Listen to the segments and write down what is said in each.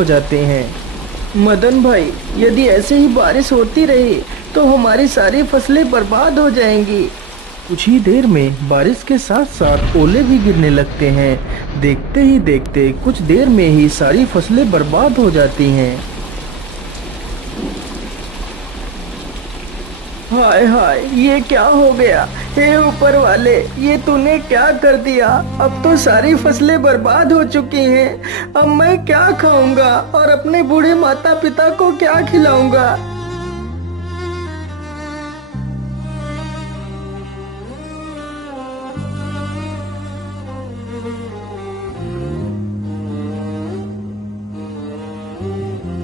हो जाते हैं। मदन भाई, यदि ऐसे ही बारिश होती रही तो हमारी सारी फसलें बर्बाद हो जाएंगी। कुछ ही देर में बारिश के साथ साथ ओले भी गिरने लगते हैं। देखते ही देखते कुछ देर में ही सारी फसलें बर्बाद हो जाती हैं। हाय हाय, ये क्या हो गया? हे ऊपर वाले, ये तूने क्या कर दिया? अब तो सारी फसलें बर्बाद हो चुकी हैं। अब मैं क्या खाऊंगा और अपने बूढ़े माता पिता को क्या खिलाऊंगा?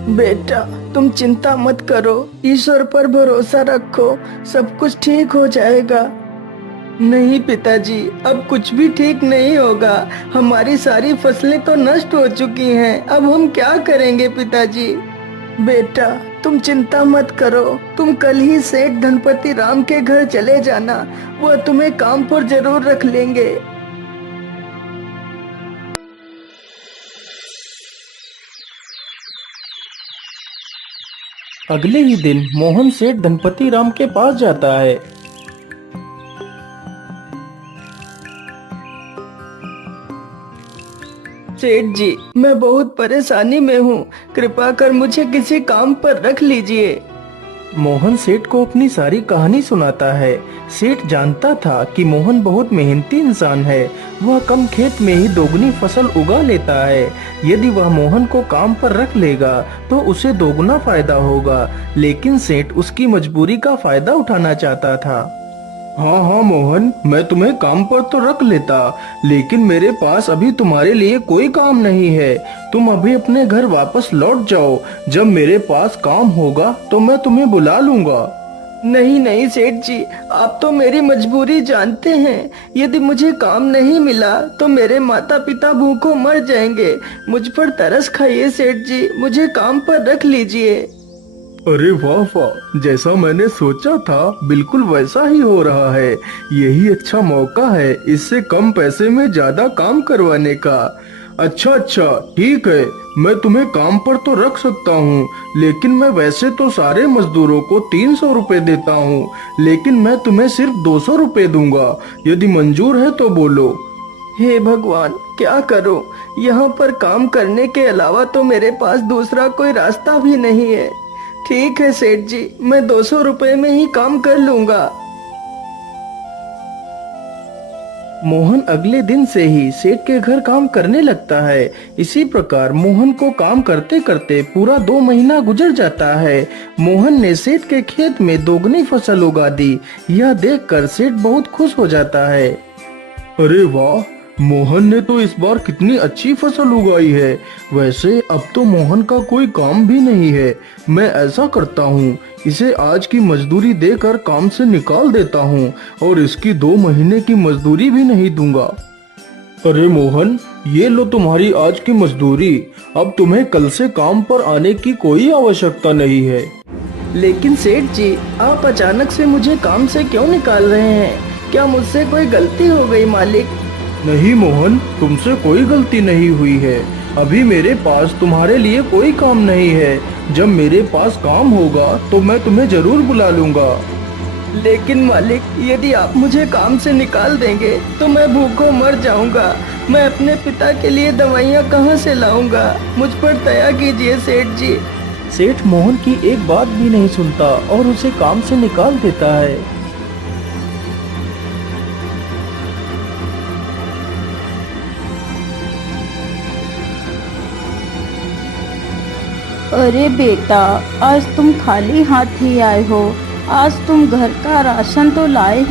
बेटा, तुम चिंता मत करो, ईश्वर पर भरोसा रखो, सब कुछ ठीक हो जाएगा। नहीं पिताजी, अब कुछ भी ठीक नहीं होगा। हमारी सारी फसलें तो नष्ट हो चुकी हैं। अब हम क्या करेंगे पिताजी? बेटा, तुम चिंता मत करो। तुम कल ही सेठ धनपति राम के घर चले जाना, वह तुम्हें काम पर जरूर रख लेंगे। अगले ही दिन मोहन सेठ धनपति राम के पास जाता है। सेठ जी, मैं बहुत परेशानी में हूँ, कृपा कर मुझे किसी काम पर रख लीजिए। मोहन सेठ को अपनी सारी कहानी सुनाता है। सेठ जानता था कि मोहन बहुत मेहनती इंसान है। वह कम खेत में ही दोगुनी फसल उगा लेता है। यदि वह मोहन को काम पर रख लेगा तो उसे दोगुना फायदा होगा। लेकिन सेठ उसकी मजबूरी का फायदा उठाना चाहता था। हाँ हाँ मोहन, मैं तुम्हें काम पर तो रख लेता, लेकिन मेरे पास अभी तुम्हारे लिए कोई काम नहीं है। तुम अभी अपने घर वापस लौट जाओ। जब मेरे पास काम होगा तो मैं तुम्हें बुला लूंगा। नहीं नहीं सेठ जी, आप तो मेरी मजबूरी जानते हैं। यदि मुझे काम नहीं मिला तो मेरे माता पिता भूखों मर जाएंगे। मुझ पर तरस खाइए सेठ जी, मुझे काम पर रख लीजिए। अरे वाह वाह, जैसा मैंने सोचा था बिल्कुल वैसा ही हो रहा है। यही अच्छा मौका है इससे कम पैसे में ज्यादा काम करवाने का। अच्छा अच्छा, ठीक है, मैं तुम्हें काम पर तो रख सकता हूँ, लेकिन मैं वैसे तो सारे मजदूरों को 300 रुपए देता हूँ, लेकिन मैं तुम्हें सिर्फ 200 रुपए दूंगा। यदि मंजूर है तो बोलो। हे भगवान, क्या करूँ? यहाँ पर काम करने के अलावा तो मेरे पास दूसरा कोई रास्ता भी नहीं है। ठीक है सेठ जी, मैं 200 रुपए में ही काम कर लूंगा। मोहन अगले दिन से ही सेठ के घर काम करने लगता है। इसी प्रकार मोहन को काम करते करते पूरा 2 महीना गुजर जाता है। मोहन ने सेठ के खेत में दोगुनी फसल उगा दी। यह देखकर सेठ बहुत खुश हो जाता है। अरे वाह, मोहन ने तो इस बार कितनी अच्छी फसल उगाई है। वैसे अब तो मोहन का कोई काम भी नहीं है। मैं ऐसा करता हूँ, इसे आज की मजदूरी देकर काम से निकाल देता हूँ और इसकी 2 महीने की मजदूरी भी नहीं दूंगा। अरे मोहन, ये लो तुम्हारी आज की मजदूरी। अब तुम्हें कल से काम पर आने की कोई आवश्यकता नहीं है। लेकिन सेठ जी, आप अचानक से मुझे काम से क्यों निकाल रहे हैं? क्या मुझसे कोई गलती हो गई मालिक? नहीं मोहन, तुमसे कोई गलती नहीं हुई है। अभी मेरे पास तुम्हारे लिए कोई काम नहीं है। जब मेरे पास काम होगा तो मैं तुम्हें जरूर बुला लूंगा। लेकिन मालिक, यदि आप मुझे काम से निकाल देंगे तो मैं भूखों मर जाऊंगा। मैं अपने पिता के लिए दवाइयाँ कहाँ से लाऊंगा? मुझ पर दया कीजिए सेठ जी। सेठ मोहन की एक बात भी नहीं सुनता और उसे काम से निकाल देता है। अरे बेटा, आज तुम खाली हाथ ही आए हो। आज तुम घर का राशन तो लाए